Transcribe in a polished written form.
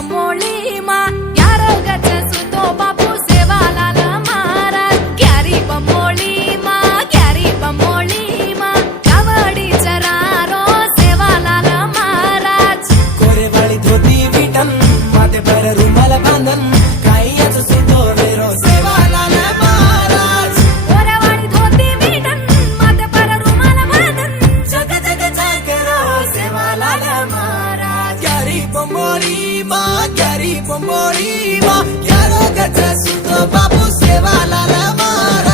बमोली माँ ग्यारो गज सुतो बापू सेवालाल महाराज ग्यारी बमोली माँ कावड़ी चरारो सेवालाल महाराज कोरे वाली धोती विटन माथे पर रुमाल बांधन कायच सुतो वेरो सेवालाल महाराज कोरेवाड़ी धोती वीटन माथे पर रुमाल बांधन जग जग जागरो सेवालाल महाराज ग्यारी बमोली माँ ग्यारो गज सुतो बापू सेवालाल महाराज।